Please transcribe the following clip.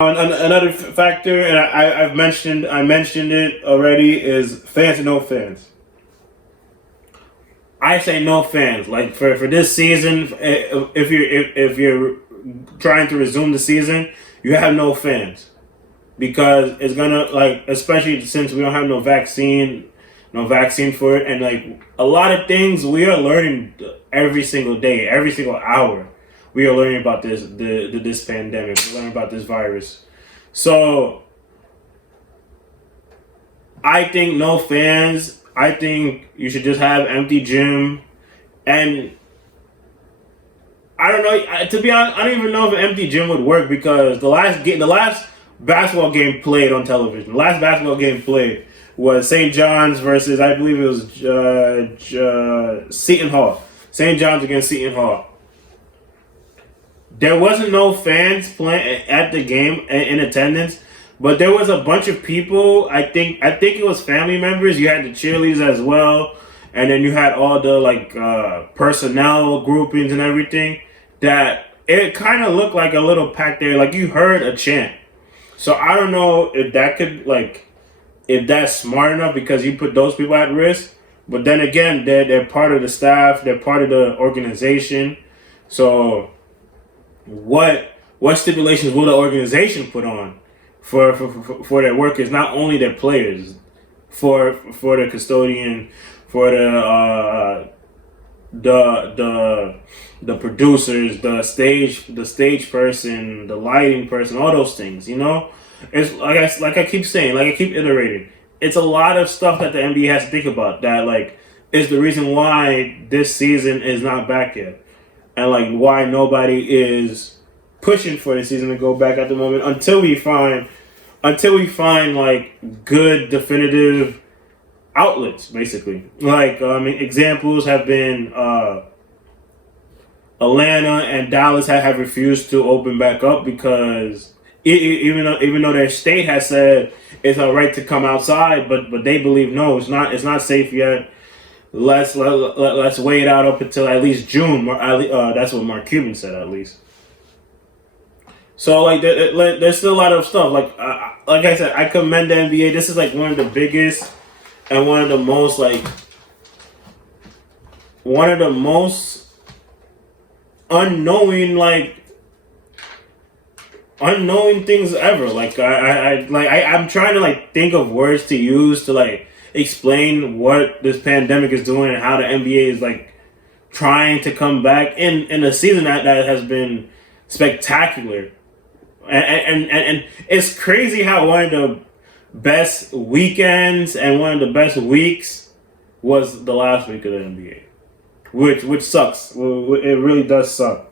Another factor, and I mentioned it already, is fans and no fans. I say no fans. Like for this season, if you're trying to resume the season, you have no fans because it's gonna, like, especially since we don't have no vaccine for it, and like a lot of things we are learning every single day, every single hour. We are learning about this pandemic. We're learning about this virus. So I think no fans. I think you should just have empty gym, and I don't know. To be honest, I don't even know if an empty gym would work because the last basketball game played on television, the last basketball game played was St. John's versus, I believe it was Seton Hall. St. John's against Seton Hall. There wasn't no fans playing at the game in attendance, but there was a bunch of people. I think it was family members. You had the cheerleaders as well, and then you had all the like personnel groupings and everything. That it kind of looked like a little pack there. Like you heard a chant. So I don't know if that could, like, if that's smart enough because you put those people at risk. But then again, they're part of the staff. They're part of the organization. So what stipulations will the organization put on for their workers, not only their players, for the custodian, for the producers, the stage person, the lighting person, all those things. You know, it's like I keep saying, like I keep iterating. It's a lot of stuff that the NBA has to think about. That like is the reason why this season is not back yet, and like why nobody is pushing for the season to go back at the moment until we find like good definitive outlets, basically. Like examples have been Atlanta and Dallas have refused to open back up because even though their state has said it's all right to come outside, but they believe no, it's not safe yet. Let's wait it out up until at least June. That's what Mark Cuban said, at least. So like there's still a lot of stuff. Like I said, I commend the NBA. This is like one of the biggest and one of the most unknowing things ever. Like I'm trying to like think of words to use to like explain what this pandemic is doing and how the NBA is like trying to come back in a season that has been spectacular. And it's crazy how one of the best weekends and one of the best weeks was the last week of the NBA, which sucks. It really does suck.